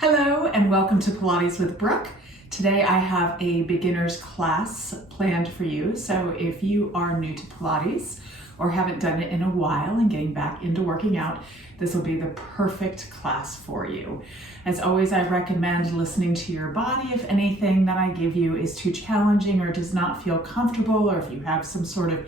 Hello and welcome to Pilates with Brooke. Today I have a beginner's class planned for you. So if you are new to Pilates or haven't done it in a while and getting back into working out, this will be the perfect class for you. As always, I recommend listening to your body if anything that I give you is too challenging or does not feel comfortable, or if you have some sort of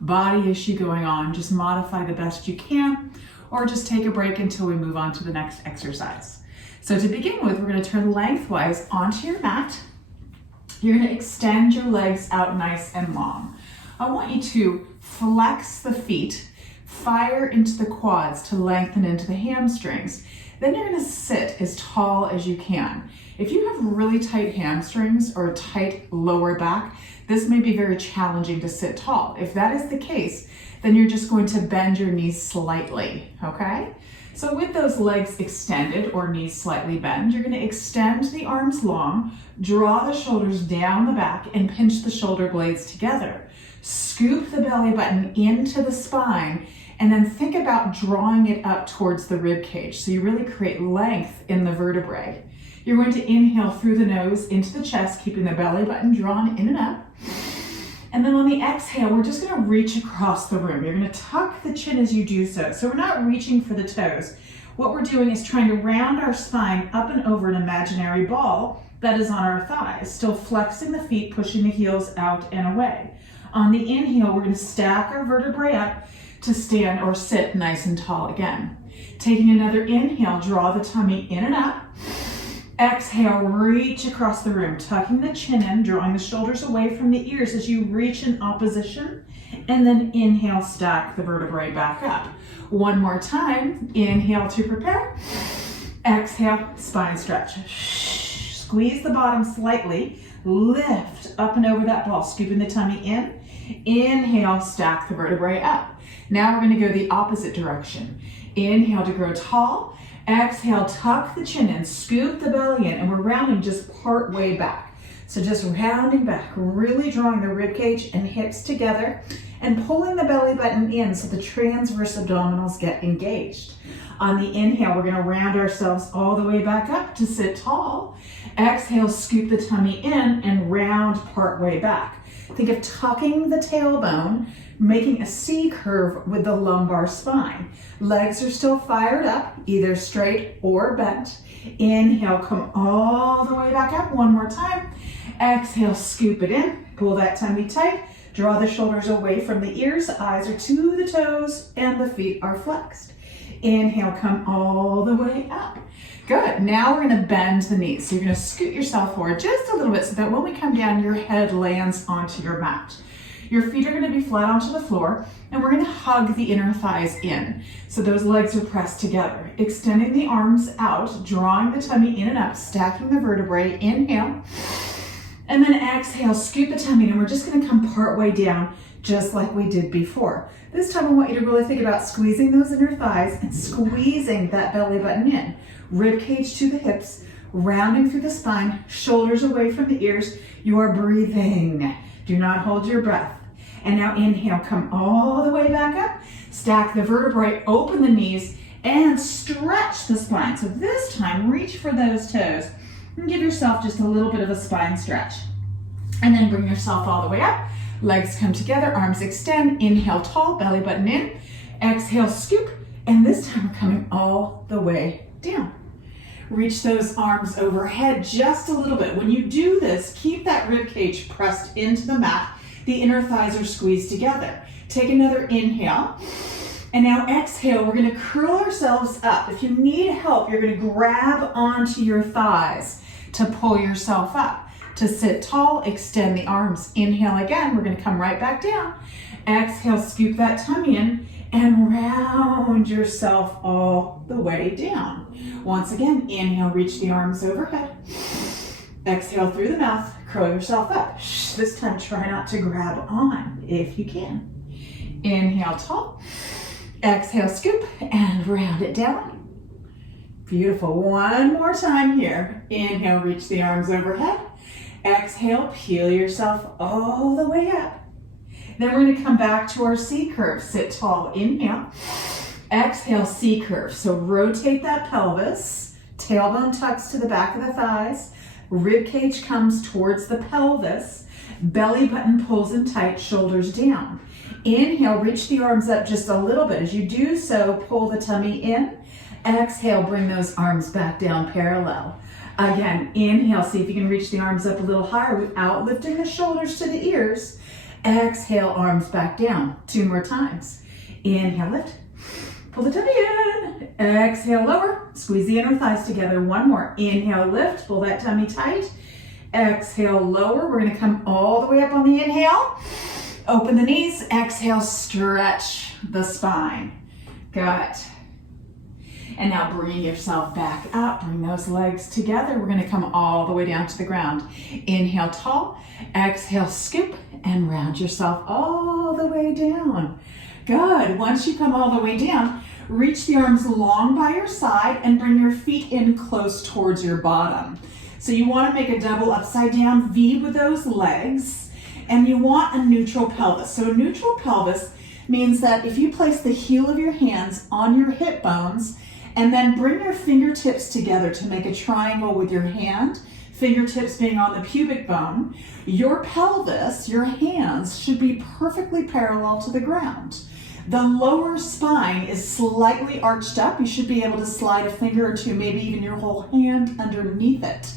body issue going on, just modify the best you can or just take a break until we move on to the next exercise. So to begin with, we're going to turn lengthwise onto your mat. You're going to extend your legs out nice and long. I want you to flex the feet, fire into the quads to lengthen into the hamstrings. Then you're going to sit as tall as you can. If you have really tight hamstrings or a tight lower back, this may be very challenging to sit tall. If that is the case, then you're just going to bend your knees slightly, okay? So with those legs extended or knees slightly bent, you're going to extend the arms long, draw the shoulders down the back, and pinch the shoulder blades together. Scoop the belly button into the spine, and then think about drawing it up towards the rib cage. So you really create length in the vertebrae. You're going to inhale through the nose into the chest, keeping the belly button drawn in and up. And then on the exhale, we're just going to reach across the room. You're going to tuck the chin as you do so. So we're not reaching for the toes. What we're doing is trying to round our spine up and over an imaginary ball that is on our thighs, still flexing the feet, pushing the heels out and away. On the inhale, we're going to stack our vertebrae up to stand or sit nice and tall again. Taking another inhale, draw the tummy in and up. Exhale, reach across the room, tucking the chin in, drawing the shoulders away from the ears as you reach in opposition, and then inhale, stack the vertebrae back up. One more time, inhale to prepare. Exhale, spine stretch. Squeeze the bottom slightly, lift up and over that ball, scooping the tummy in. Inhale, stack the vertebrae up. Now we're going to go the opposite direction. Inhale to grow tall. Exhale, tuck the chin in, scoop the belly in, and we're rounding just part way back. So just rounding back, really drawing the rib cage and hips together and pulling the belly button in so the transverse abdominals get engaged. On the inhale, we're going to round ourselves all the way back up to sit tall. Exhale, scoop the tummy in and round part way back. Think of tucking the tailbone, making a C curve with the lumbar spine. Legs are still fired up, either straight or bent. Inhale, come all the way back up. One more time. Exhale, scoop it in, pull that tummy tight, draw the shoulders away from the ears, eyes are to the toes, and the feet are flexed. Inhale, come all the way up. Good. Now we're going to bend the knees. So you're going to scoot yourself forward just a little bit so that when we come down, your head lands onto your mat. Your feet are going to be flat onto the floor, and we're going to hug the inner thighs in. So those legs are pressed together. Extending the arms out, drawing the tummy in and up, stacking the vertebrae. Inhale. And then exhale, scoop the tummy in, and we're just going to come part way down just like we did before. This time I want you to really think about squeezing those inner thighs and squeezing that belly button in. Rib cage to the hips, rounding through the spine, shoulders away from the ears. You are breathing. Do not hold your breath. And now inhale, come all the way back up. Stack the vertebrae, open the knees, and stretch the spine. So this time, reach for those toes and give yourself just a little bit of a spine stretch. And then bring yourself all the way up. Legs come together, arms extend. Inhale, tall, belly button in. Exhale, scoop. And this time, we're coming all the way down. Reach those arms overhead just a little bit. When you do this, keep that rib cage pressed into the mat. The inner thighs are squeezed together. Take another inhale. And now exhale, we're going to curl ourselves up. If you need help, you're going to grab onto your thighs to pull yourself up. To sit tall, extend the arms. Inhale again, we're going to come right back down. Exhale, scoop that tummy in and round yourself all the way down. Once again, inhale, reach the arms overhead. Exhale through the mouth, curl yourself up. This time, try not to grab on if you can. Inhale, tall. Exhale, scoop, and round it down. Beautiful. One more time here. Inhale, reach the arms overhead. Exhale, peel yourself all the way up. Then we're going to come back to our C curve. Sit tall. Inhale. Exhale, C curve. So rotate that pelvis. tailbone tucks to the back of the thighs, rib cage comes towards the pelvis, belly button pulls in tight, shoulders down. Inhale, reach the arms up just a little bit. As you do so, pull the tummy in. Exhale, bring those arms back down parallel. Again, inhale, see if you can reach the arms up a little higher without lifting the shoulders to the ears. Exhale, arms back down. 2 more times. Inhale, lift. Pull the tummy in. Exhale, lower. Squeeze the inner thighs together. 1 more. Inhale, lift. Pull that tummy tight. Exhale, lower. We're going to come all the way up on the inhale. Open the knees. Exhale, stretch the spine. Good. And now bring yourself back up. Bring those legs together. We're going to come all the way down to the ground. Inhale, tall. Exhale, scoop. And round yourself all the way down. Good. Once you come all the way down, reach the arms long by your side and bring your feet in close towards your bottom. So you want to make a double upside down V with those legs. And you want a neutral pelvis. So a neutral pelvis means that if you place the heel of your hands on your hip bones and then bring your fingertips together to make a triangle with your hand, fingertips being on the pubic bone, your pelvis, your hands, should be perfectly parallel to the ground. The lower spine is slightly arched up. You should be able to slide a finger or two, maybe even your whole hand underneath it.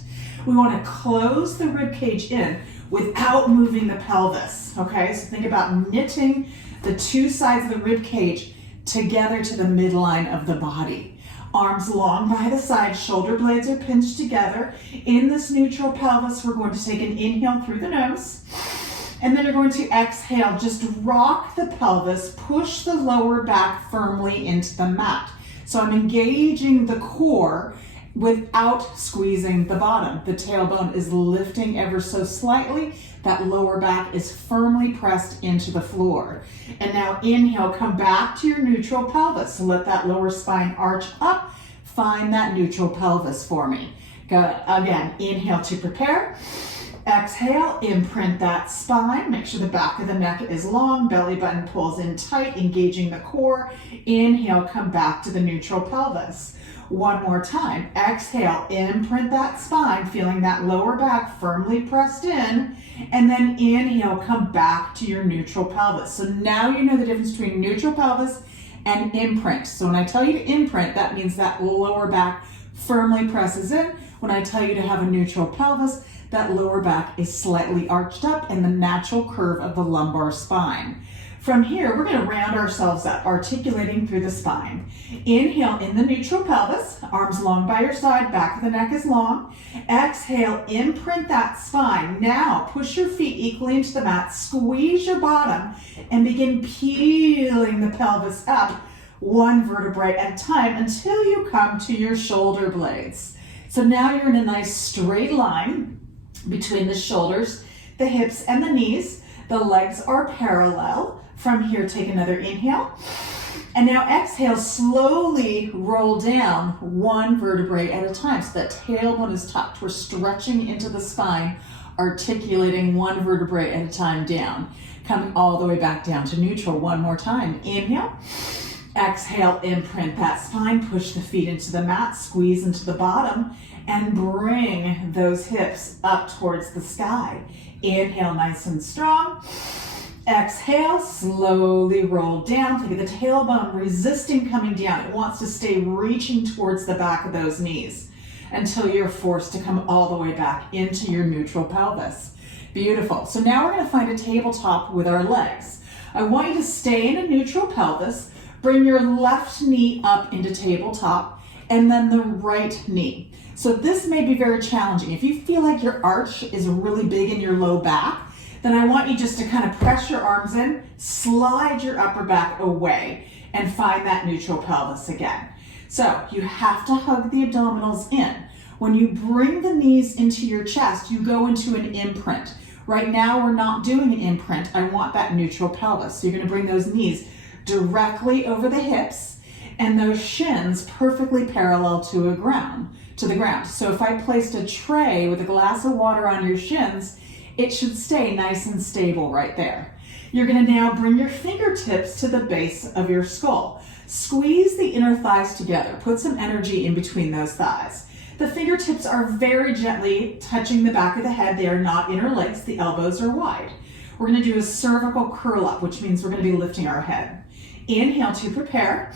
We want to close the rib cage in without moving the pelvis, okay? So think about knitting the 2 sides of the rib cage together to the midline of the body. Arms long by the side, shoulder blades are pinched together. In this neutral pelvis, we're going to take an inhale through the nose, and then you're going to exhale. Just rock the pelvis, push the lower back firmly into the mat. So I'm engaging the core without squeezing the bottom. The tailbone is lifting ever so slightly. That lower back is firmly pressed into the floor. And now inhale, come back to your neutral pelvis. So let that lower spine arch up. Find that neutral pelvis for me. Good. Again, inhale to prepare. Exhale, imprint that spine. Make sure the back of the neck is long. Belly button pulls in tight, engaging the core. Inhale, come back to the neutral pelvis. 1 more time. Exhale, imprint that spine, feeling that lower back firmly pressed in. And then inhale, come back to your neutral pelvis. So now you know the difference between neutral pelvis and imprint. So when I tell you to imprint, that means that lower back firmly presses in. When I tell you to have a neutral pelvis, that lower back is slightly arched up and the natural curve of the lumbar spine. From here, we're going to round ourselves up, articulating through the spine. Inhale in the neutral pelvis, arms long by your side, back of the neck is long. Exhale, imprint that spine. Now, push your feet equally into the mat, squeeze your bottom, and begin peeling the pelvis up 1 vertebrae at a time until you come to your shoulder blades. So now you're in a nice straight line between the shoulders, the hips, and the knees. The legs are parallel. From here, take another inhale. And now exhale, slowly roll down 1 vertebrae at a time. So that tailbone is tucked. We're stretching into the spine, articulating 1 vertebrae at a time down. Coming all the way back down to neutral. 1 more time. Inhale. Exhale, imprint that spine. Push the feet into the mat. Squeeze into the bottom. And bring those hips up towards the sky. Inhale, nice and strong. Exhale, slowly roll down. Think of the tailbone resisting coming down. It wants to stay reaching towards the back of those knees until you're forced to come all the way back into your neutral pelvis. Beautiful. So now we're going to find a tabletop with our legs. I want you to stay in a neutral pelvis. Bring your left knee up into tabletop and then the right knee. So this may be very challenging. If you feel like your arch is really big in your low back, then I want you just to kind of press your arms in, slide your upper back away, and find that neutral pelvis again. So you have to hug the abdominals in. When you bring the knees into your chest, you go into an imprint. Right now, we're not doing an imprint. I want that neutral pelvis. So you're going to bring those knees directly over the hips and those shins perfectly parallel to the ground. So if I placed a tray with a glass of water on your shins, it should stay nice and stable right there. You're going to now bring your fingertips to the base of your skull. Squeeze the inner thighs together. Put some energy in between those thighs. The fingertips are very gently touching the back of the head. They are not interlaced. The elbows are wide. We're going to do a cervical curl up, which means we're going to be lifting our head. Inhale to prepare.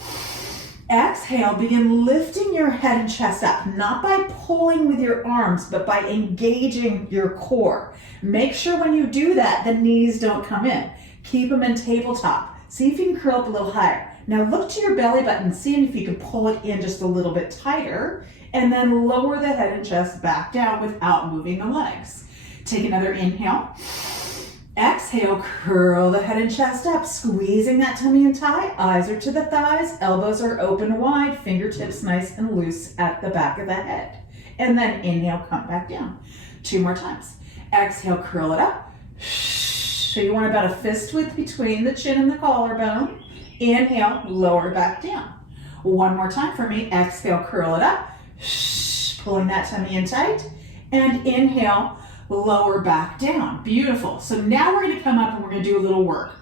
Exhale, begin lifting your head and chest up, not by pulling with your arms, but by engaging your core. Make sure when you do that, the knees don't come in. Keep them in tabletop. See if you can curl up a little higher. Now look to your belly button, see if you can pull it in just a little bit tighter, and then lower the head and chest back down without moving the legs. Take another inhale. Exhale, curl the head and chest up, squeezing that tummy and thigh. Eyes are to the thighs, elbows are open wide, fingertips nice and loose at the back of the head. And then inhale, come back down. 2 more times. Exhale, curl it up. So you want about a fist width between the chin and the collarbone. Inhale, lower back down. 1 more time for me. Exhale, curl it up. Pulling that tummy in tight. And inhale, lower back down. Beautiful. So now we're going to come up and we're going to do a little work.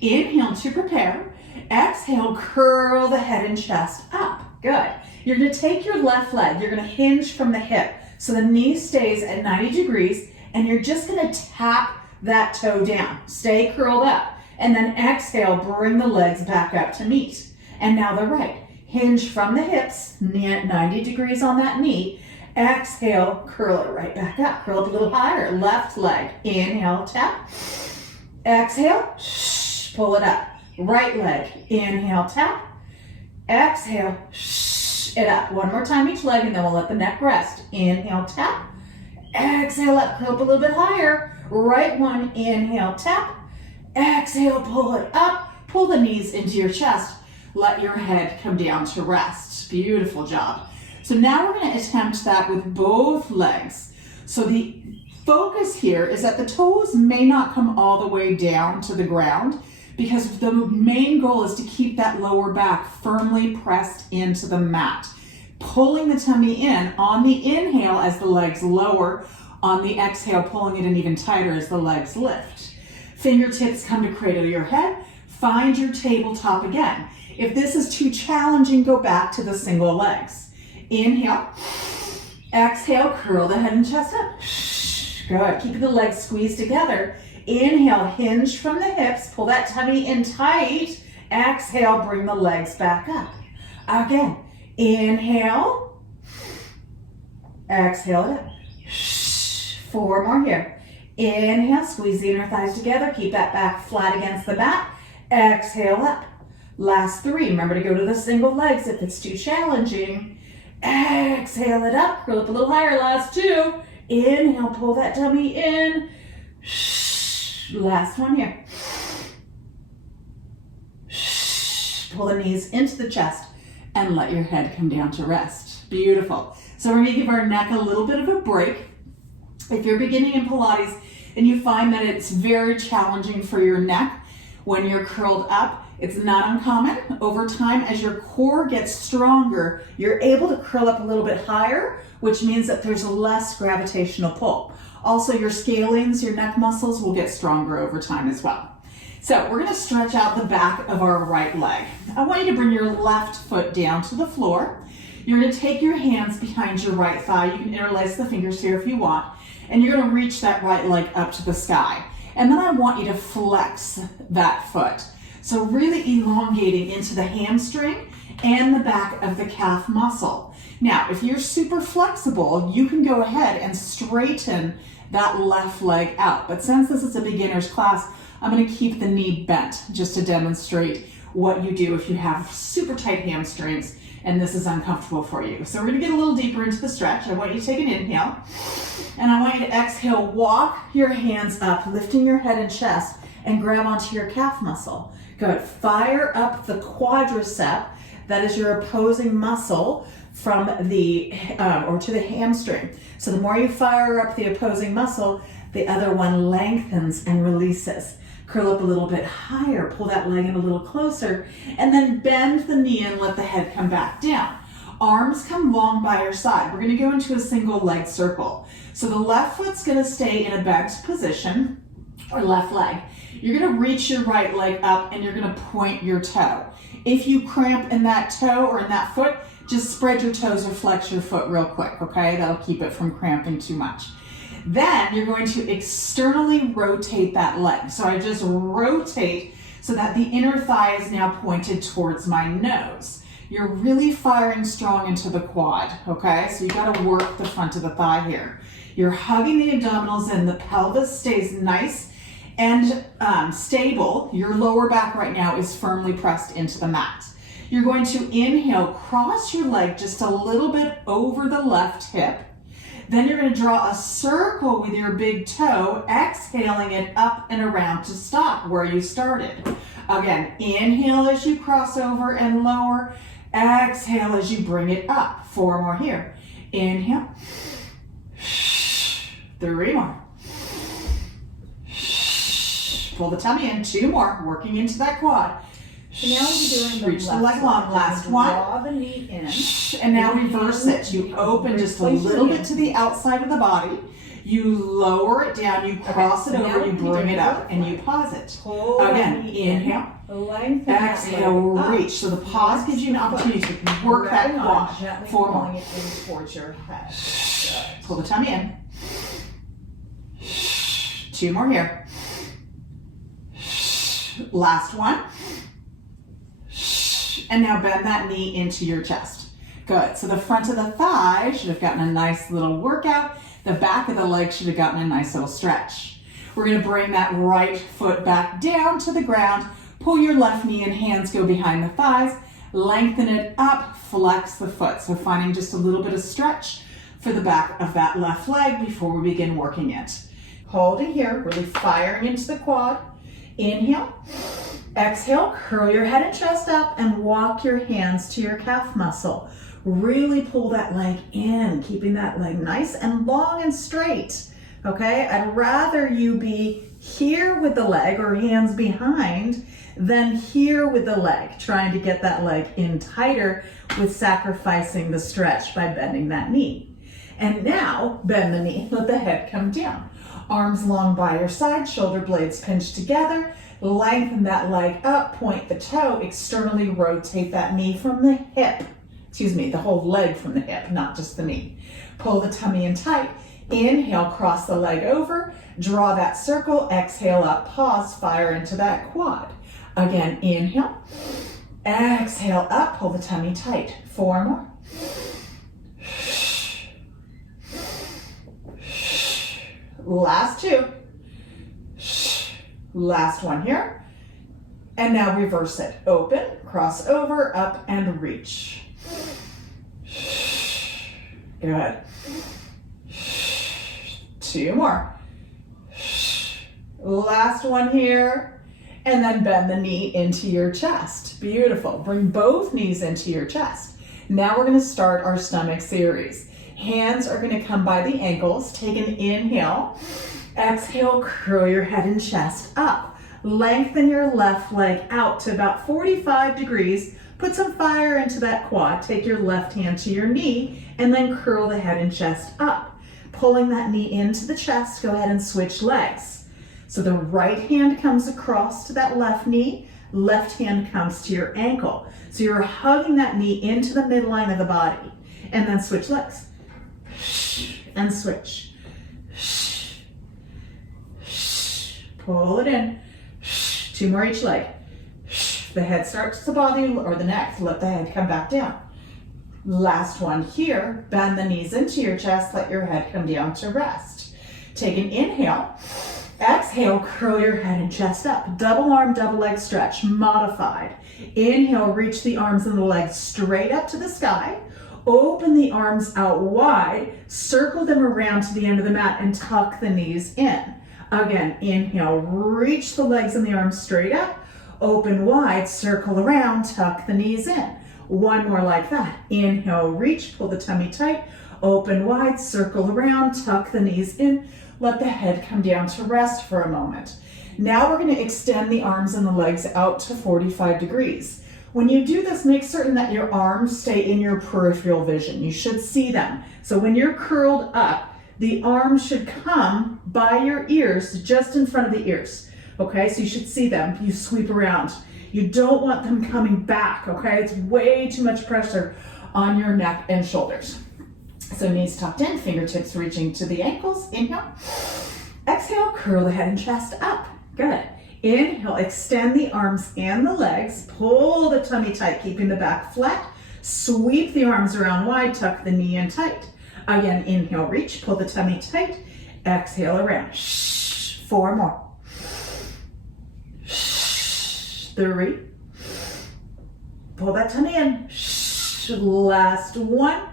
Inhale to prepare. Exhale, curl the head and chest up. Good. You're going to take your left leg. You're going to hinge from the hip. So the knee stays at 90 degrees and you're just going to tap that toe down. Stay curled up. And then exhale, bring the legs back up to meet. And now the right. Hinge from the hips, knee at 90 degrees on that knee. Exhale, curl it right back up. Curl up a little higher. Left leg. Inhale, tap. Exhale, pull it up. Right leg. Inhale, tap. Exhale, it up. 1 more time each leg, and then we'll let the neck rest. Inhale, tap. Exhale, up. Curl up a little bit higher. Right one. Inhale, tap. Exhale, pull it up. Pull the knees into your chest. Let your head come down to rest. Beautiful job. So now we're going to attempt that with both legs. So the focus here is that the toes may not come all the way down to the ground because the main goal is to keep that lower back firmly pressed into the mat. Pulling the tummy in on the inhale as the legs lower, on the exhale pulling it in even tighter as the legs lift. Fingertips come to cradle your head. Find your tabletop again. If this is too challenging, go back to the single legs. Inhale, exhale, curl the head and chest up. Good, keeping the legs squeezed together. Inhale, hinge from the hips, pull that tummy in tight. Exhale, bring the legs back up. Again, inhale, exhale it up. 4 more here. Inhale, squeeze the inner thighs together, keep that back flat against the mat. Exhale up. Last 3, remember to go to the single legs if it's too challenging. Exhale it up, curl up a little higher. Last 2. Inhale, pull that tummy in. Last one here. Pull the knees into the chest and let your head come down to rest. Beautiful. So we're going to give our neck a little bit of a break. If you're beginning in Pilates and you find that it's very challenging for your neck when you're curled up, it's not uncommon. Over time, as your core gets stronger, you're able to curl up a little bit higher, which means that there's less gravitational pull. Also, your scalenes, your neck muscles will get stronger over time as well. So we're going to stretch out the back of our right leg. I want you to bring your left foot down to the floor. You're going to take your hands behind your right thigh. You can interlace the fingers here if you want. And you're going to reach that right leg up to the sky. And then I want you to flex that foot. So really elongating into the hamstring and the back of the calf muscle. Now, if you're super flexible, you can go ahead and straighten that left leg out. But since this is a beginner's class, I'm going to keep the knee bent just to demonstrate what you do if you have super tight hamstrings and this is uncomfortable for you. So we're going to get a little deeper into the stretch. I want you to take an inhale and I want you to exhale, walk your hands up, lifting your head and chest and grab onto your calf muscle. Good. Fire up the quadricep, that is your opposing muscle from the, or to the hamstring. So the more you fire up the opposing muscle, the other one lengthens and releases. Curl up a little bit higher, pull that leg in a little closer, and then bend the knee and let the head come back down. Arms come long by your side. We're going to go into a single leg circle. So the left foot's going to stay in a bent position, or left leg. You're going to reach your right leg up and you're going to point your toe. If you cramp in that toe or in that foot, Just spread your toes or flex your foot real quick, okay? That'll keep it from cramping too much. Then you're going to externally rotate that leg. So I just rotate so that the inner thigh is now pointed towards my nose. You're really firing strong into the quad, okay? So you gotta work the front of the thigh here. You're hugging the abdominals in, the pelvis stays nice and stable. Your lower back right now is firmly pressed into the mat. You're going to inhale, cross your leg just a little bit over the left hip. Then you're going to draw a circle with your big toe, exhaling it up and around to stop where you started. Again, inhale as you cross over and lower. Exhale as you bring it up. 4 more here. Inhale. 3 more. Pull the tummy in. 2 more. Working into that quad. So now we're doing the reach the leg long. Last one. Draw the knee in. And now reverse it. You open just a little bit to the outside of the body. You lower it down. You cross it over. You bring it up, and you pause it. Again, inhale. Exhale, reach. So the pause gives you an opportunity to work that quad. 4 more. It in towards your head. Pull the tummy in. 2 more here. Last one. And now bend that knee into your chest. Good. So the front of the thigh should have gotten a nice little workout. The back of the leg should have gotten a nice little stretch. We're going to bring that right foot back down to the ground. Pull your left knee in, hands go behind the thighs. Lengthen it up, flex the foot. So finding just a little bit of stretch for the back of that left leg before we begin working it. Hold it here, really firing into the quad. Inhale. Exhale, curl your head and chest up and walk your hands to your calf muscle. Really pull that leg in, keeping that leg nice and long and straight. Okay, I'd rather you be here with the leg or hands behind than here with the leg, trying to get that leg in tighter with sacrificing the stretch by bending that knee. And now bend the knee, let the head come down. Arms long by your side, shoulder blades pinched together. Lengthen that leg up, point the toe, externally rotate that knee from the hip. The whole leg from the hip, not just the knee. Pull the tummy in tight. Inhale, cross the leg over, draw that circle, exhale up, pause, fire into that quad. Again, inhale, exhale up, pull the tummy tight. 4 more. Last 2. Last one here. And now reverse it. Open, cross over, up, and reach. Good. 2 more. Last one here. And then bend the knee into your chest. Beautiful. Bring both knees into your chest. Now we're going to start our stomach series. Hands are going to come by the ankles. Take an inhale. Exhale, curl your head and chest up. Lengthen your left leg out to about 45 degrees. Put some fire into that quad. Take your left hand to your knee and then curl the head and chest up. Pulling that knee into the chest, go ahead and switch legs. So the right hand comes across to that left knee, left hand comes to your ankle. So you're hugging that knee into the midline of the body. And then switch legs. And switch. Pull it in. 2 more each leg. The head starts to bother you, or the neck, let the head come back down. Last one here, bend the knees into your chest, let your head come down to rest. Take an inhale. Exhale, curl your head and chest up. Double arm, double leg stretch, modified. Inhale, reach the arms and the legs straight up to the sky. Open the arms out wide, circle them around to the end of the mat and tuck the knees in. Again, inhale, reach the legs and the arms straight up. Open wide, circle around, tuck the knees in. 1 more like that. Inhale, reach, pull the tummy tight. Open wide, circle around, tuck the knees in. Let the head come down to rest for a moment. Now we're going to extend the arms and the legs out to 45 degrees. When you do this, make certain that your arms stay in your peripheral vision. You should see them. So when you're curled up, the arms should come by your ears, just in front of the ears. Okay, so you should see them. You sweep around. You don't want them coming back, okay? It's way too much pressure on your neck and shoulders. So knees tucked in, fingertips reaching to the ankles. Inhale. Exhale, curl the head and chest up. Good. Inhale, extend the arms and the legs. Pull the tummy tight, keeping the back flat. Sweep the arms around wide, tuck the knee in tight. Again, inhale, reach, pull the tummy tight. Exhale around. 4 more. 3. Pull that tummy in. Last 1.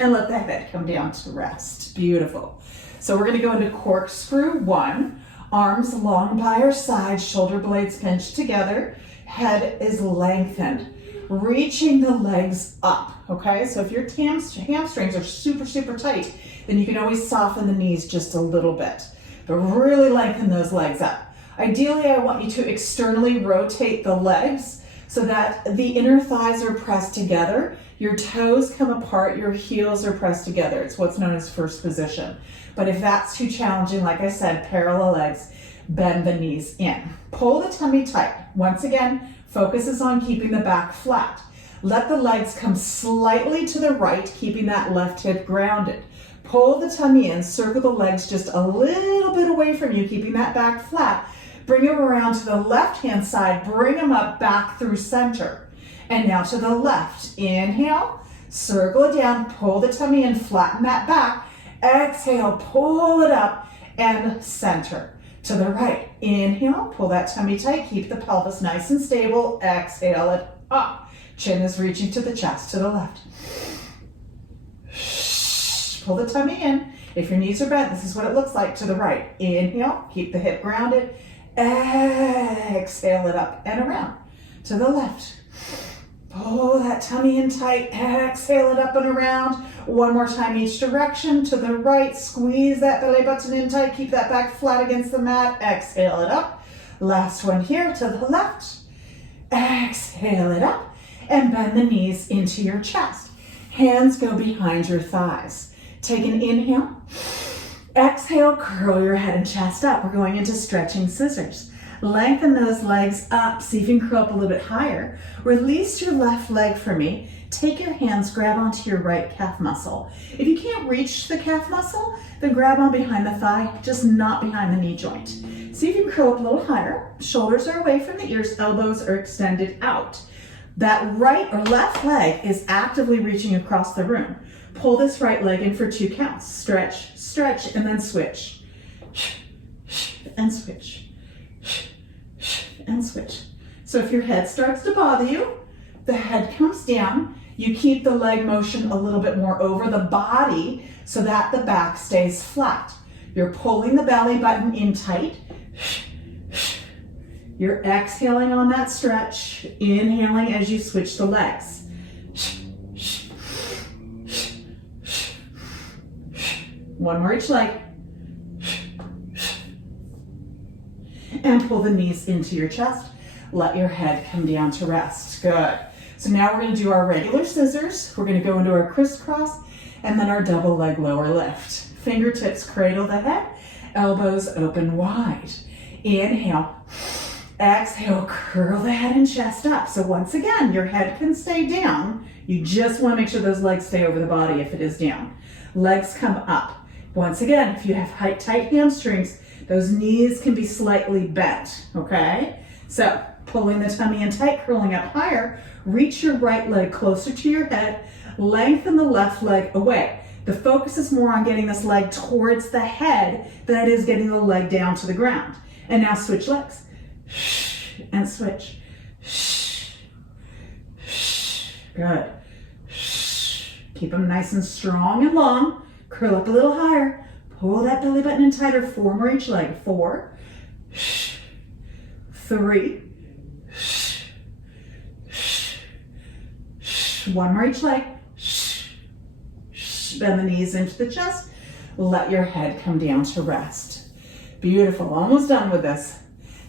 And let the head come down to rest. Beautiful. So we're going to go into corkscrew 1. Arms long by our sides, shoulder blades pinched together. Head is lengthened. Reaching the legs up, okay? So if your hamstrings are super, super tight, then you can always soften the knees just a little bit. But really lengthen those legs up. Ideally, I want you to externally rotate the legs so that the inner thighs are pressed together. Your toes come apart, your heels are pressed together. It's what's known as first position. But if that's too challenging, like I said, parallel legs, bend the knees in. Pull the tummy tight. Once again, focus is on keeping the back flat. Let the legs come slightly to the right, keeping that left hip grounded. Pull the tummy in, circle the legs just a little bit away from you, keeping that back flat. Bring them around to the left-hand side, bring them up back through center. And now to the left. Inhale, circle it down, pull the tummy in, flatten that back. Exhale, pull it up and center. To the right. Inhale, pull that tummy tight, keep the pelvis nice and stable. Exhale it up. Chin is reaching to the chest, to the left. Pull the tummy in. If your knees are bent, this is what it looks like. To the right. Inhale, keep the hip grounded. Exhale it up and around. To the left. Pull that tummy in tight. Exhale it up and around. One more time each direction. To the right. Squeeze that belly button in tight. Keep that back flat against the mat. Exhale it up. Last one here. To the left. Exhale it up. And bend the knees into your chest. Hands go behind your thighs. Take an inhale. Exhale, curl your head and chest up. We're going into stretching scissors. Lengthen those legs up. See if you can curl up a little bit higher. Release your left leg for me. Take your hands, grab onto your right calf muscle. If you can't reach the calf muscle, then grab on behind the thigh, just not behind the knee joint. See if you can curl up a little higher. Shoulders are away from the ears, elbows are extended out. That right or left leg is actively reaching across the room. Pull this right leg in for 2 counts. Stretch, stretch, and then switch. And switch. And switch. So if your head starts to bother you, the head comes down. You keep the leg motion a little bit more over the body so that the back stays flat. You're pulling the belly button in tight. You're exhaling on that stretch, inhaling as you switch the legs. One more each leg. And pull the knees into your chest. Let your head come down to rest. Good. So now we're going to do our regular scissors. We're going to go into our crisscross and then our double leg lower lift. Fingertips cradle the head, elbows open wide. Inhale. Exhale, curl the head and chest up. So once again, your head can stay down. You just want to make sure those legs stay over the body if it is down. Legs come up. Once again, if you have tight hamstrings, those knees can be slightly bent, okay? So pulling the tummy in tight, curling up higher, reach your right leg closer to your head, lengthen the left leg away. The focus is more on getting this leg towards the head than it is getting the leg down to the ground. And now switch legs. And switch. Good. Keep them nice and strong and long. Curl up a little higher. Pull that belly button in tighter. 4 more each leg. 4, 3, 1 more each leg. Bend the knees into the chest. Let your head come down to rest. Beautiful. Almost done with this.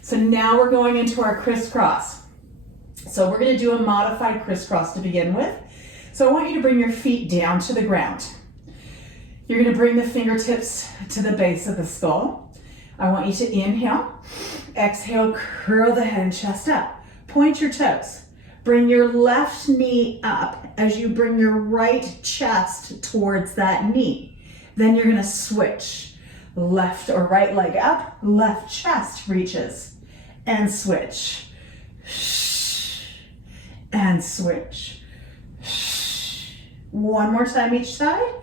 So now we're going into our crisscross. So we're going to do a modified crisscross to begin with. So I want you to bring your feet down to the ground. You're going to bring the fingertips to the base of the skull. I want you to inhale, exhale, curl the head and chest up. Point your toes. Bring your left knee up as you bring your right chest towards that knee. Then you're gonna switch. Left or right leg up, left chest reaches. And switch. And switch. One more time each side.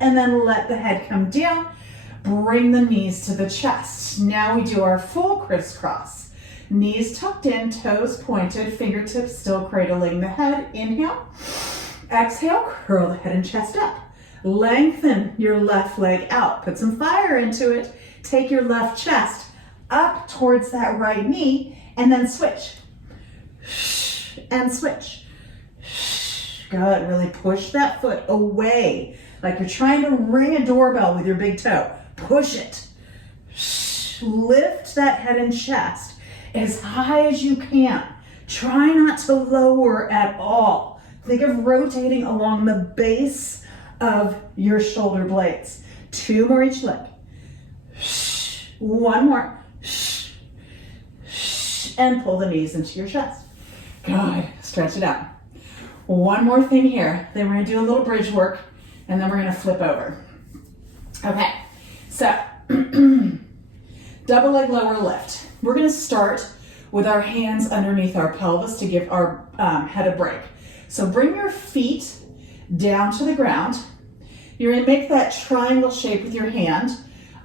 And then let the head come down. Bring the knees to the chest. Now we do our full crisscross. Knees tucked in, toes pointed, fingertips still cradling the head. Inhale. Exhale, curl the head and chest up. Lengthen your left leg out. Put some fire into it. Take your left chest up towards that right knee and then switch. And switch. Good. Really push that foot away like you're trying to ring a doorbell with your big toe. Push it. Lift that head and chest as high as you can. Try not to lower at all. Think of rotating along the base of your shoulder blades. 2 more each leg. One more. And pull the knees into your chest. Good. Stretch it out. One more thing here. Then we're going to do a little bridge work, and then we're going to flip over. Okay. So, double leg lower lift. We're going to start with our hands underneath our pelvis to give our head a break. So bring your feet down to the ground. You're going to make that triangle shape with your hand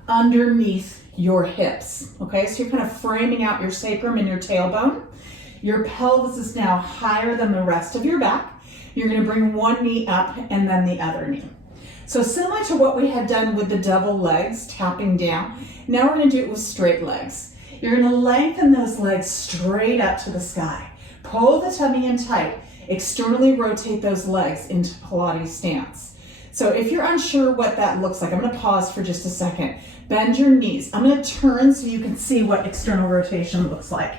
underneath your hips. Okay, so you're kind of framing out your sacrum and your tailbone. Your pelvis is now higher than the rest of your back. You're going to bring one knee up and then the other knee. So similar to what we had done with the double legs, tapping down, now we're going to do it with straight legs. You're going to lengthen those legs straight up to the sky. Pull the tummy in tight. Externally rotate those legs into Pilates stance. So if you're unsure what that looks like, I'm going to pause for just a second. Bend your knees. I'm going to turn so you can see what external rotation looks like.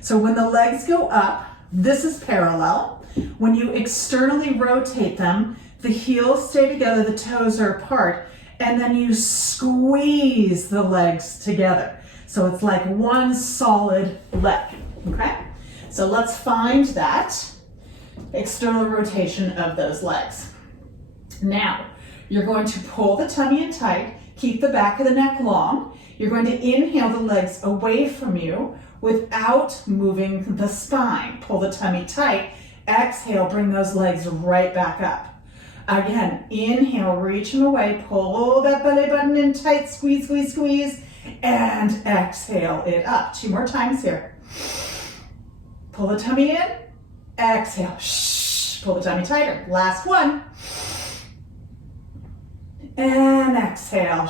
So when the legs go up, this is parallel. When you externally rotate them, the heels stay together, the toes are apart, and then you squeeze the legs together. So it's like one solid leg, okay? So let's find that external rotation of those legs. Now, you're going to pull the tummy in tight, keep the back of the neck long. You're going to inhale the legs away from you without moving the spine. Pull the tummy tight. Exhale, bring those legs right back up. Again, inhale, reach them away, pull that belly button in tight, squeeze, squeeze, squeeze, and exhale it up. 2 more times here. Pull the tummy in, exhale, pull the tummy tighter. Last one. And exhale,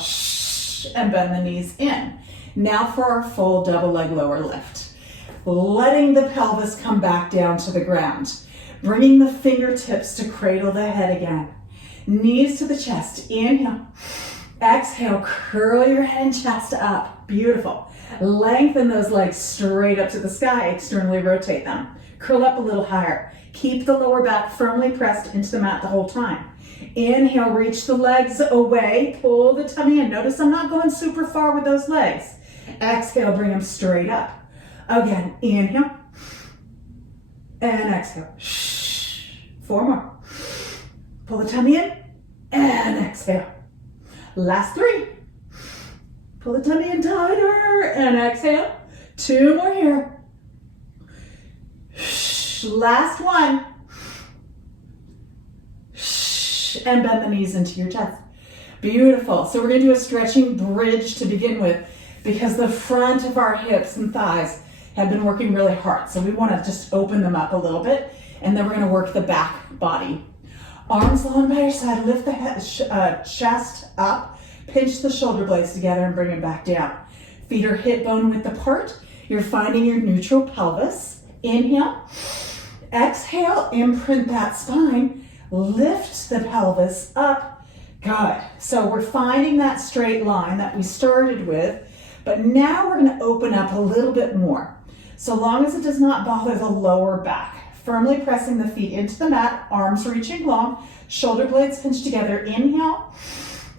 and bend the knees in. Now for our full double leg lower lift. Letting the pelvis come back down to the ground. Bringing the fingertips to cradle the head again. Knees to the chest. Inhale. Exhale, curl your head and chest up. Beautiful. Lengthen those legs straight up to the sky. Externally rotate them. Curl up a little higher. Keep the lower back firmly pressed into the mat the whole time. Inhale, reach the legs away. Pull the tummy in. Notice I'm not going super far with those legs. Exhale, bring them straight up. Again, inhale. And exhale. 4 more. Pull the tummy in and exhale. Last 3. Pull the tummy in tighter and exhale. 2 more here. Last 1. And bend the knees into your chest. Beautiful. So we're going to do a stretching bridge to begin with because the front of our hips and thighs have been working really hard. So we want to just open them up a little bit, and then we're going to work the back body. Arms long by your side, lift the head, chest up, pinch the shoulder blades together and bring them back down. Feet are hip bone width apart. You're finding your neutral pelvis. Inhale. Exhale, imprint that spine. Lift the pelvis up. Good. So we're finding that straight line that we started with, but now we're going to open up a little bit more. So long as it does not bother the lower back. Firmly pressing the feet into the mat, arms reaching long, shoulder blades pinched together. Inhale.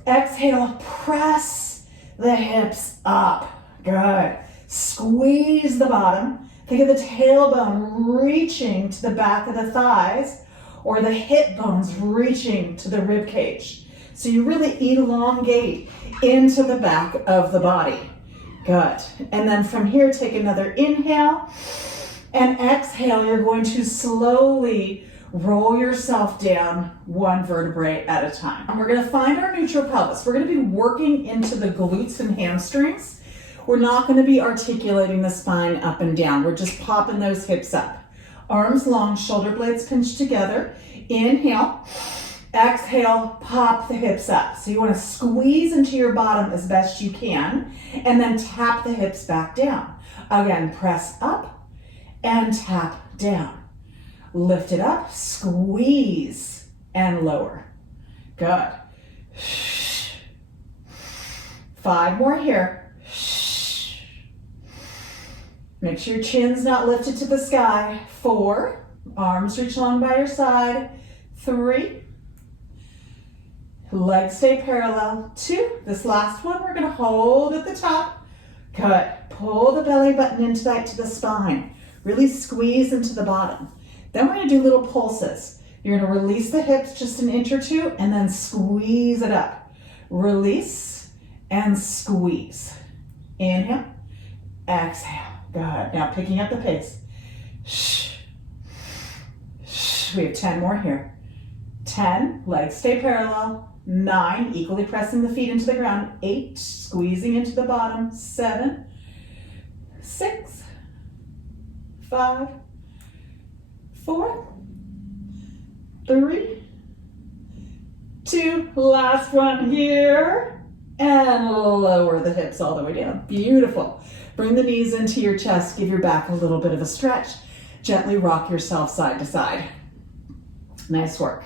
Exhale, press the hips up. Good. Squeeze the bottom. Think of the tailbone reaching to the back of the thighs or the hip bones reaching to the rib cage. So you really elongate into the back of the body. Good. And then from here, take another inhale and exhale. You're going to slowly roll yourself down one vertebrae at a time. And we're going to find our neutral pelvis. We're going to be working into the glutes and hamstrings. We're not going to be articulating the spine up and down. We're just popping those hips up. Arms long, shoulder blades pinched together. Inhale. Exhale, pop the hips up. So you want to squeeze into your bottom as best you can and then tap the hips back down. Again, press up and tap down. Lift it up, squeeze and lower. Good. 5 more here. Make sure your chin's not lifted to the sky. 4, arms reach long by your side. 3, legs stay parallel. 2, this last one we're gonna hold at the top. Good. Pull the belly button in tight to the spine. Really squeeze into the bottom. Then we're gonna do little pulses. You're gonna release the hips just an inch or two and then squeeze it up. Release and squeeze. Inhale, exhale. Good. Now picking up the pace. We have 10 more here. 10, legs stay parallel. 9, equally pressing the feet into the ground. 8, squeezing into the bottom. 7, 6, 5, 4, 3, 2, last one here. And lower the hips all the way down. Beautiful. Bring the knees into your chest. Give your back a little bit of a stretch. Gently rock yourself side to side. Nice work.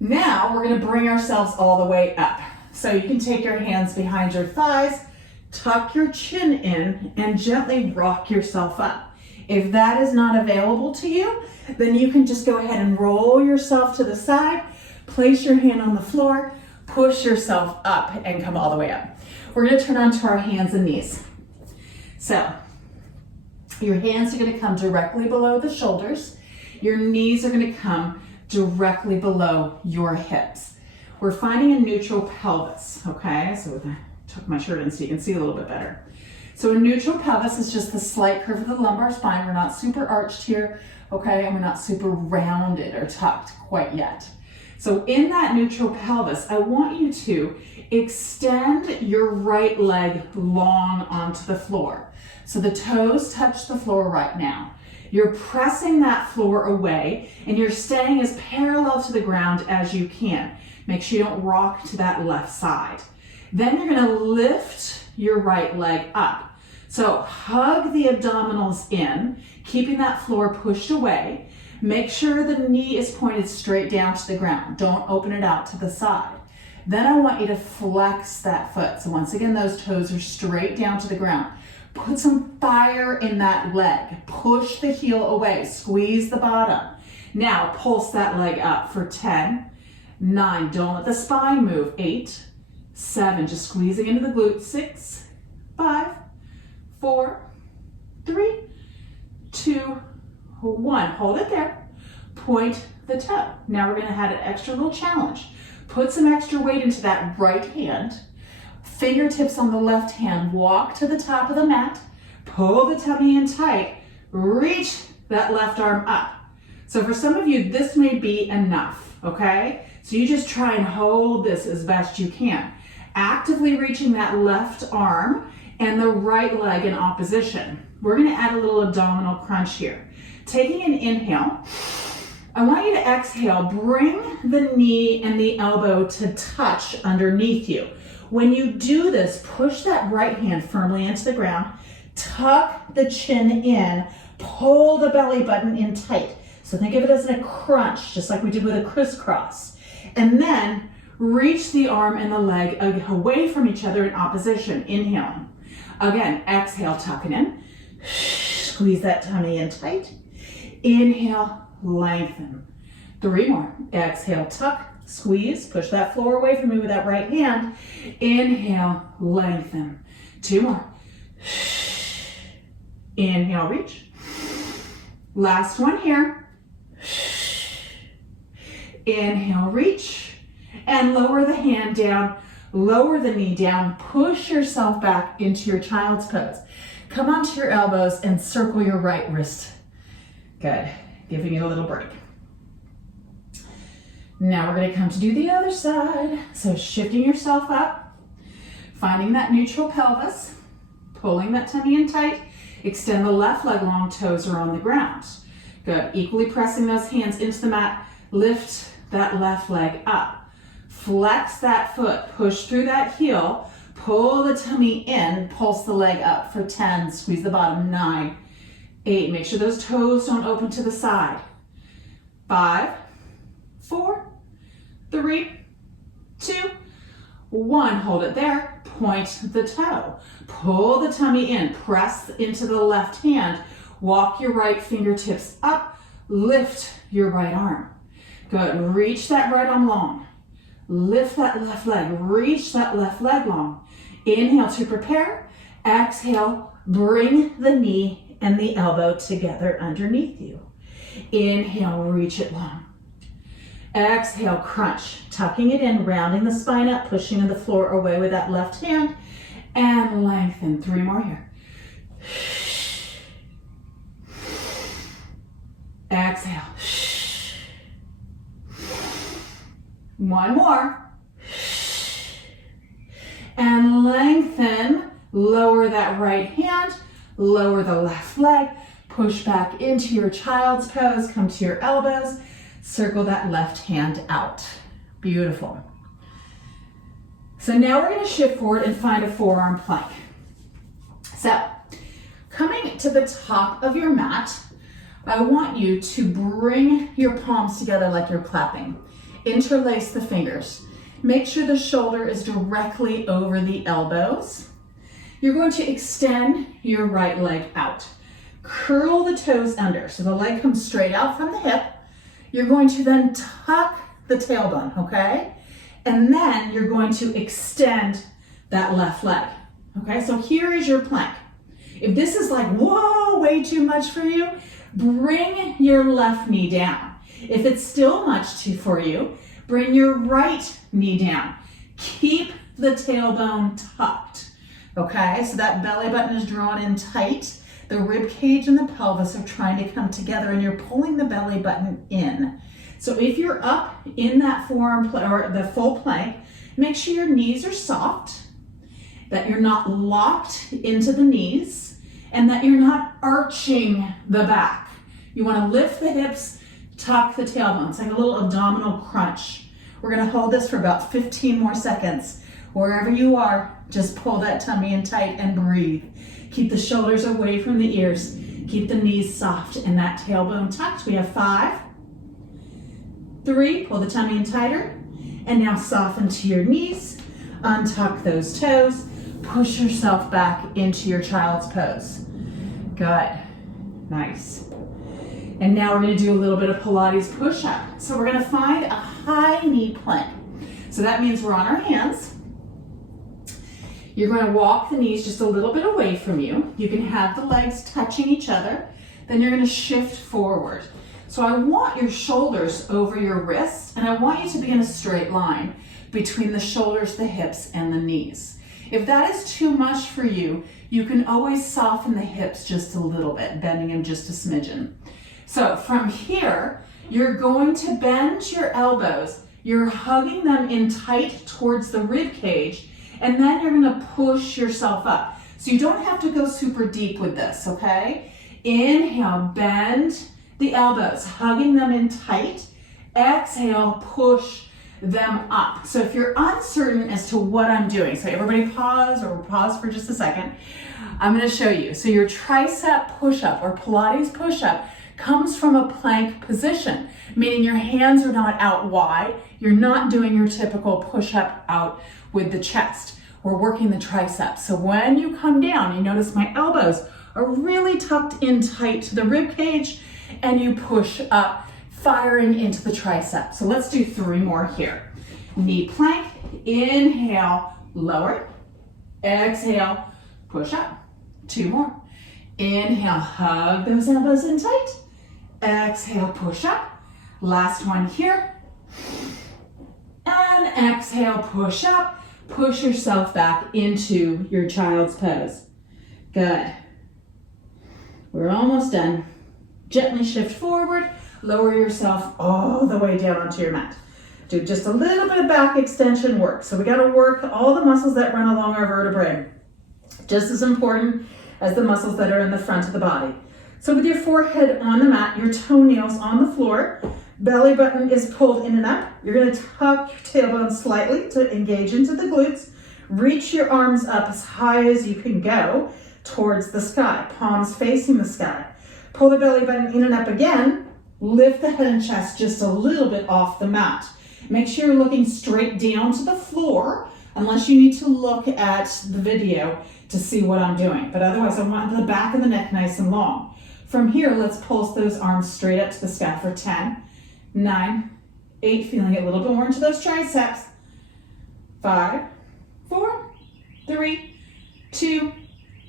Now we're going to bring ourselves all the way up. So you can take your hands behind your thighs, tuck your chin in, and gently rock yourself up. If that is not available to you, then you can just go ahead and roll yourself to the side, place your hand on the floor, push yourself up and come all the way up. We're going to turn onto our hands and knees. So your hands are going to come directly below the shoulders. Your knees are going to come directly below your hips. We're finding a neutral pelvis, okay? So I took my shirt in so you can see a little bit better. So a neutral pelvis is just the slight curve of the lumbar spine. We're not super arched here, okay? And we're not super rounded or tucked quite yet. So in that neutral pelvis, I want you to extend your right leg long onto the floor. So the toes touch the floor right now. You're pressing that floor away and you're staying as parallel to the ground as you can. Make sure you don't rock to that left side. Then you're going to lift your right leg up. So hug the abdominals in, keeping that floor pushed away. Make sure the knee is pointed straight down to the ground. Don't open it out to the side. Then I want you to flex that foot. So once again, those toes are straight down to the ground. Put some fire in that leg. Push the heel away. Squeeze the bottom. Now pulse that leg up for 10, 9. Don't let the spine move. 8, 7. Just squeezing into the glutes. 6, 5, 4, 3, 2, 1. Hold it there. Point the toe. Now we're going to add an extra little challenge. Put some extra weight into that right hand. Fingertips on the left hand, walk to the top of the mat, pull the tummy in tight, reach that left arm up. So for some of you, this may be enough, okay? So you just try and hold this as best you can. Actively reaching that left arm and the right leg in opposition. We're gonna add a little abdominal crunch here. Taking an inhale, I want you to exhale, bring the knee and the elbow to touch underneath you. When you do this, push that right hand firmly into the ground, tuck the chin in, pull the belly button in tight. So think of it as a crunch, just like we did with a crisscross. And then reach the arm and the leg away from each other in opposition, inhaling. Again, exhale, tucking in, squeeze that tummy in tight. Inhale, lengthen. 3 more, exhale, tuck. Squeeze, push that floor away from me with that right hand. Inhale, lengthen. 2 more. Inhale, reach. Last one here. Inhale, reach. And lower the hand down, lower the knee down, push yourself back into your child's pose. Come onto your elbows and circle your right wrist. Good, giving it a little break. Now we're gonna come to do the other side. So shifting yourself up, finding that neutral pelvis, pulling that tummy in tight, extend the left leg long, toes are on the ground. Good, equally pressing those hands into the mat, lift that left leg up. Flex that foot, push through that heel, pull the tummy in, pulse the leg up for 10, squeeze the bottom, 9, 8, make sure those toes don't open to the side. 5, 4, 3, 2, 1, hold it there, point the toe, pull the tummy in, press into the left hand, walk your right fingertips up, lift your right arm. Good, reach that right arm long. Lift that left leg, reach that left leg long. Inhale to prepare. Exhale, bring the knee and the elbow together underneath you. Inhale, reach it long. Exhale, crunch, tucking it in, rounding the spine up, pushing the floor away with that left hand, and lengthen. 3 more here. Exhale. 1 more. And lengthen, lower that right hand, lower the left leg, push back into your child's pose, come to your elbows, circle that left hand out. Beautiful. So now we're going to shift forward and find a forearm plank. So coming to the top of your mat, I want you to bring your palms together like you're clapping. Interlace the fingers. Make sure the shoulder is directly over the elbows. You're going to extend your right leg out. Curl the toes under so the leg comes straight out from the hip. You're going to then tuck the tailbone, okay? And then you're going to extend that left leg. Okay, so here is your plank. If this is like, whoa, way too much for you, bring your left knee down. If it's still much too for you, bring your right knee down. Keep the tailbone tucked, okay? So that belly button is drawn in tight. The rib cage and the pelvis are trying to come together and you're pulling the belly button in. So if you're up in that forearm or the full plank, make sure your knees are soft, that you're not locked into the knees, and that you're not arching the back. You want to lift the hips, tuck the tailbone. It's like a little abdominal crunch. We're going to hold this for about 15 more seconds. Wherever you are, just pull that tummy in tight and breathe. Keep the shoulders away from the ears. Keep the knees soft and that tailbone tucked. We have 5, 3, pull the tummy in tighter. And now soften to your knees. Untuck those toes. Push yourself back into your child's pose. Good. Nice. And now we're going to do a little bit of Pilates Push Up. So we're going to find a high knee plank. So that means we're on our hands. You're going to walk the knees just a little bit away from you. You can have the legs touching each other. Then you're going to shift forward. So I want your shoulders over your wrists, and I want you to be in a straight line between the shoulders, the hips, and the knees. If that is too much for you, you can always soften the hips just a little bit, bending them just a smidgen. So from here, you're going to bend your elbows. You're hugging them in tight towards the rib cage, and then you're gonna push yourself up. So you don't have to go super deep with this, okay? Inhale, bend the elbows, hugging them in tight. Exhale, push them up. So if you're uncertain as to what I'm doing, so everybody pause for just a second. I'm gonna show you. So your tricep push-up or Pilates push-up comes from a plank position, meaning your hands are not out wide. You're not doing your typical push-up out with the chest. We're working the triceps. So when you come down, you notice my elbows are really tucked in tight to the rib cage, and you push up, firing into the tricep. So let's do 3 more here. Knee plank, inhale, lower, exhale, push up. 2 more. Inhale, hug those elbows in tight. Exhale, push up. Last one here. And exhale, push up. Push yourself back into your child's pose. Good. We're almost done. Gently shift forward. Lower yourself all the way down onto your mat. Do just a little bit of back extension work. So we got to work all the muscles that run along our vertebrae. Just as important as the muscles that are in the front of the body. So with your forehead on the mat, your toenails on the floor, belly button is pulled in and up. You're going to tuck your tailbone slightly to engage into the glutes. Reach your arms up as high as you can go towards the sky, palms facing the sky. Pull the belly button in and up again. Lift the head and chest just a little bit off the mat. Make sure you're looking straight down to the floor, unless you need to look at the video to see what I'm doing. But otherwise, I want the back of the neck nice and long. From here, let's pulse those arms straight up to the sky for 10, 9, 8, feeling it a little bit more into those triceps. 5, 4, 3, 2,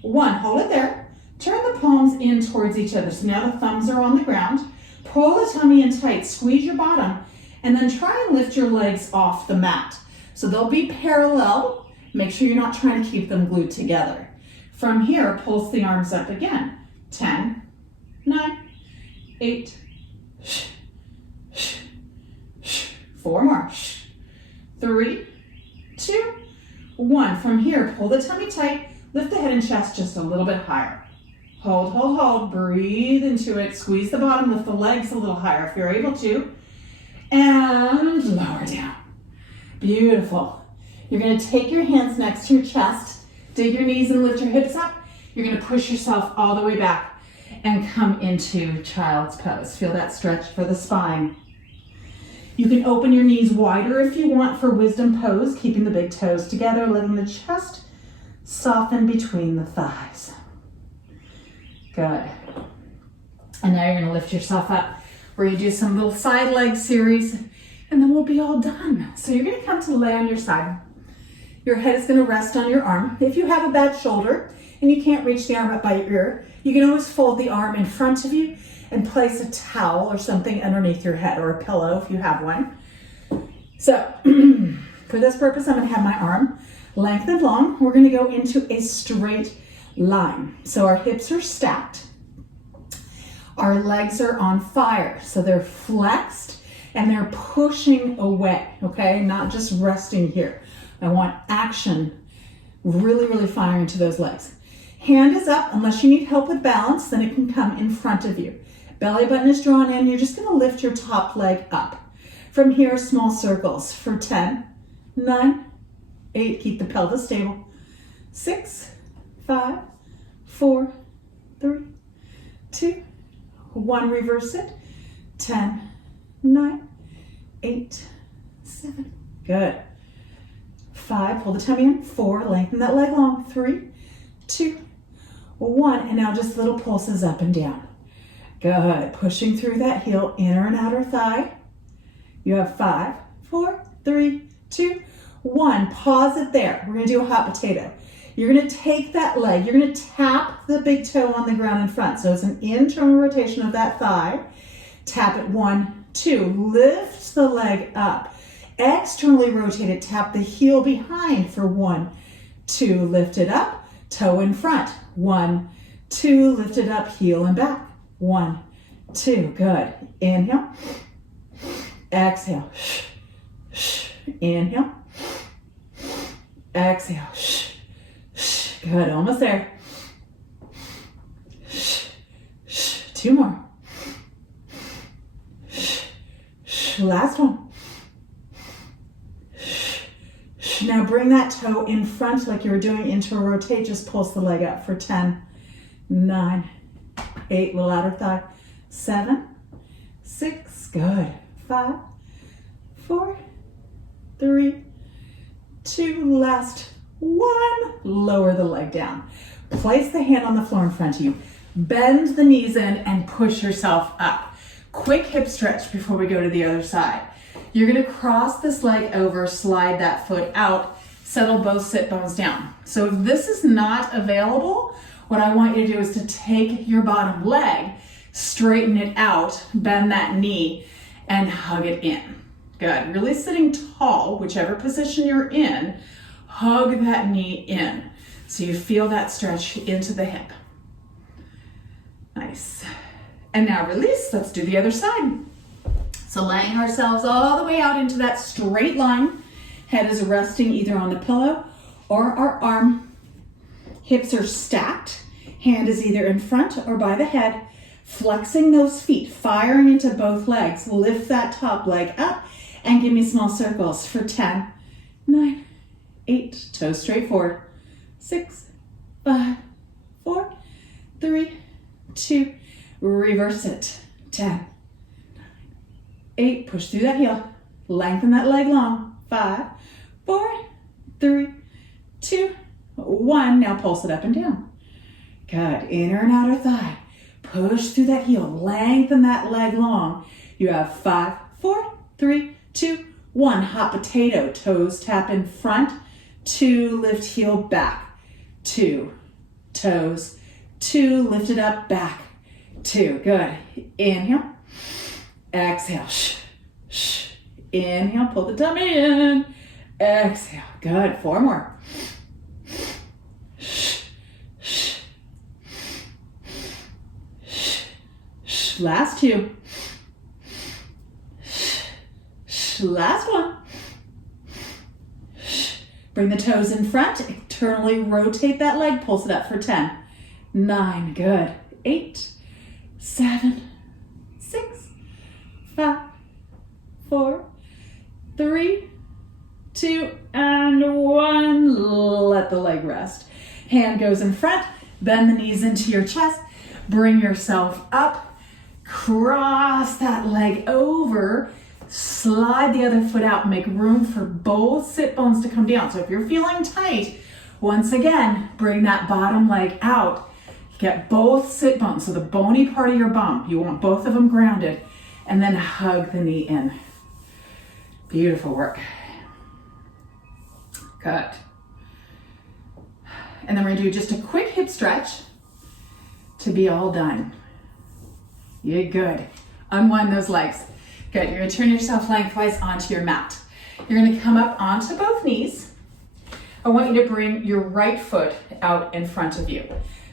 1. Hold it there. Turn the palms in towards each other. So now the thumbs are on the ground. Pull the tummy in tight, squeeze your bottom, and then try and lift your legs off the mat. So they'll be parallel. Make sure you're not trying to keep them glued together. From here, pulse the arms up again. 10, 9, 8, 4 more. 3, 2, 1. From here, pull the tummy tight, lift the head and chest just a little bit higher. Hold, hold, hold, breathe into it, squeeze the bottom, lift the legs a little higher if you're able to, and lower down. Beautiful. You're going to take your hands next to your chest, dig your knees and lift your hips up. You're going to push yourself all the way back and come into child's pose. Feel that stretch for the spine. You can open your knees wider if you want for wisdom pose, keeping the big toes together, letting the chest soften between the thighs. Good. And now you're going to lift yourself up. We're going to do some little side leg series, and then we'll be all done. So you're going to come to lay on your side. Your head is going to rest on your arm. If you have a bad shoulder and you can't reach the arm up by your ear, you can always fold the arm in front of you and place a towel or something underneath your head, or a pillow if you have one. So for this purpose, I'm going to have my arm lengthened long. We're going to go into a straight line. So our hips are stacked. Our legs are on fire. So they're flexed and they're pushing away, okay? Not just resting here. I want action, really, really firing to those legs. Hand is up. Unless you need help with balance, then it can come in front of you. Belly button is drawn in. You're just going to lift your top leg up. From here, small circles for 10, 9, 8. Keep the pelvis stable. 6, 5, 4, 3, 2, 1. Reverse it. 10, 9, 8, 7. Good. 5. Pull the tummy in. 4. Lengthen that leg long. 3, 2, 1. And now just little pulses up and down. Good. Pushing through that heel, inner and outer thigh. You have 5, 4, 3, 2, 1. Pause it there. We're going to do a hot potato. You're going to take that leg. You're going to tap the big toe on the ground in front. So it's an internal rotation of that thigh. Tap it. 1, 2. Lift the leg up. Externally rotate it. Tap the heel behind for 1, 2. Lift it up. Toe in front. 1, 2. Lift it up. Heel and back. 1, 2. Good. Inhale. Exhale. Inhale. Exhale. Good. Almost there. 2 more. Last one. Now bring that toe in front like you were doing into a rotate. Just pulse the leg up for 10, 9, 8. Little outer thigh. 7, 6. Good. 5, 4, 3, 2. Last 1. Lower the leg down. Place the hand on the floor in front of you. Bend the knees in and push yourself up. Quick hip stretch before we go to the other side. You're going to cross this leg over, slide that foot out, settle both sit bones down. So if this is not available, what I want you to do is to take your bottom leg, straighten it out, bend that knee, and hug it in. Good. Really sitting tall, whichever position you're in, hug that knee in. So you feel that stretch into the hip. Nice. And now release. Let's do the other side. So laying ourselves all the way out into that straight line. Head is resting either on the pillow or our arm. Hips are stacked. Hand is either in front or by the head. Flexing those feet, firing into both legs. Lift that top leg up and give me small circles for 10, 9, 8, toes straight forward, 6, 5, 4, 3, 2, reverse it, 10, 8, push through that heel, lengthen that leg long, 5, 4, 3, 2, 1, now pulse it up and down. Good, inner and outer thigh, push through that heel, lengthen that leg long. You have 5, 4, 3, 2, 1, hot potato, toes tap in front, 2, lift heel back, 2, toes, 2, lift it up, back, 2, good. Inhale, exhale, inhale, pull the tummy in, exhale, good, 4 more. Last 2. Last 1. Bring the toes in front, externally rotate that leg, pulse it up for 10, 9, good, 8, 7, 6, 5, 4, 3, 2, and 1. Let the leg rest. Hand goes in front, bend the knees into your chest, bring yourself up, cross that leg over, slide the other foot out, make room for both sit bones to come down. So if you're feeling tight, once again, bring that bottom leg out, get both sit bones, so the bony part of your bum, you want both of them grounded, and then hug the knee in. Beautiful work. Good. And then we're gonna do just a quick hip stretch to be all done. You're good. Unwind those legs. Good. You're gonna turn yourself lengthwise onto your mat. You're gonna come up onto both knees. I want you to bring your right foot out in front of you.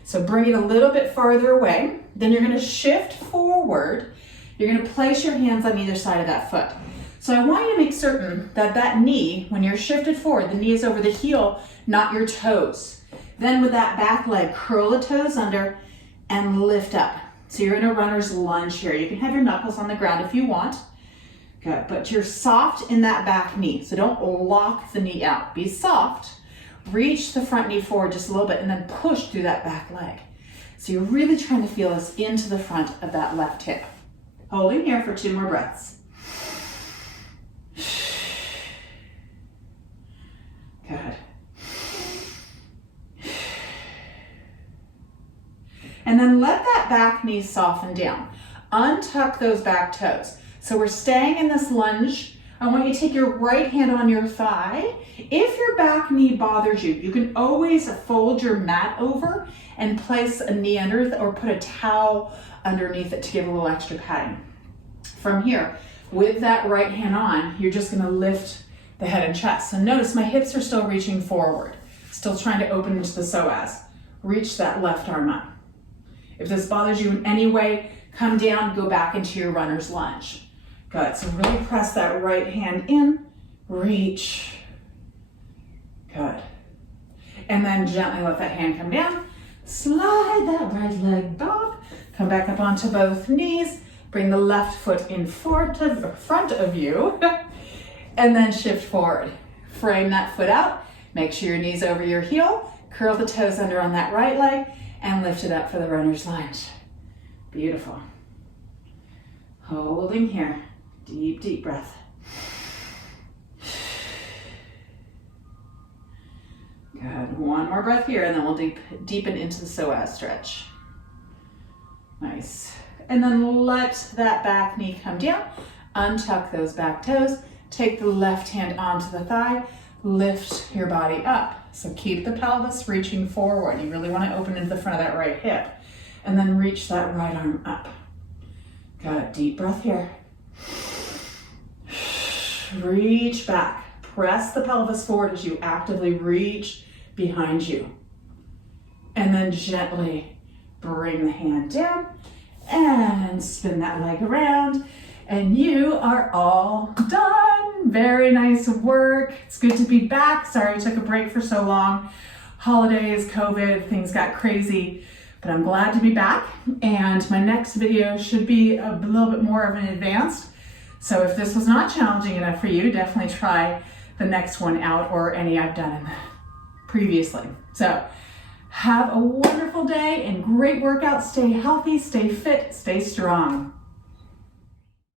So bring it a little bit farther away. Then you're gonna shift forward. You're gonna place your hands on either side of that foot. So I want you to make certain that that knee, when you're shifted forward, the knee is over the heel, not your toes. Then with that back leg, curl the toes under and lift up. So you're in a runner's lunge here. You can have your knuckles on the ground if you want. Good, but you're soft in that back knee. So don't lock the knee out. Be soft. Reach the front knee forward just a little bit and then push through that back leg. So you're really trying to feel this into the front of that left hip. Holding here for 2 more breaths. Good. And then let that back knee soften down. Untuck those back toes. So we're staying in this lunge. I want you to take your right hand on your thigh. If your back knee bothers you, you can always fold your mat over and place a knee under or put a towel underneath it to give a little extra padding. From here, with that right hand on, you're just gonna lift the head and chest. So notice my hips are still reaching forward, still trying to open into the psoas. Reach that left arm up. If this bothers you in any way, come down, go back into your runner's lunge. Good, so really press that right hand in, reach. Good. And then gently let that hand come down. Slide that right leg back. Come back up onto both knees. Bring the left foot in front of you. And then shift forward. Frame that foot out. Make sure your knee's over your heel. Curl the toes under on that right leg and lift it up for the runner's lunge. Beautiful. Holding here. Deep, deep breath. Good. 1 more breath here and then we'll deepen into the psoas stretch. Nice. And then let that back knee come down. Untuck those back toes. Take the left hand onto the thigh. lift your body up. So keep the pelvis reaching forward. You really want to open into the front of that right hip. And then reach that right arm up. Good, deep breath here. Reach back. Press the pelvis forward as you actively reach behind you. And then gently bring the hand down and spin that leg around. And you are all done. Very nice work. It's good to be back. Sorry I took a break for so long. Holidays, COVID, things got crazy, but I'm glad to be back. And my next video should be a little bit more of an advanced. So if this was not challenging enough for you, definitely try the next one out or any I've done previously. So have a wonderful day and great workout. Stay healthy, stay fit, stay strong.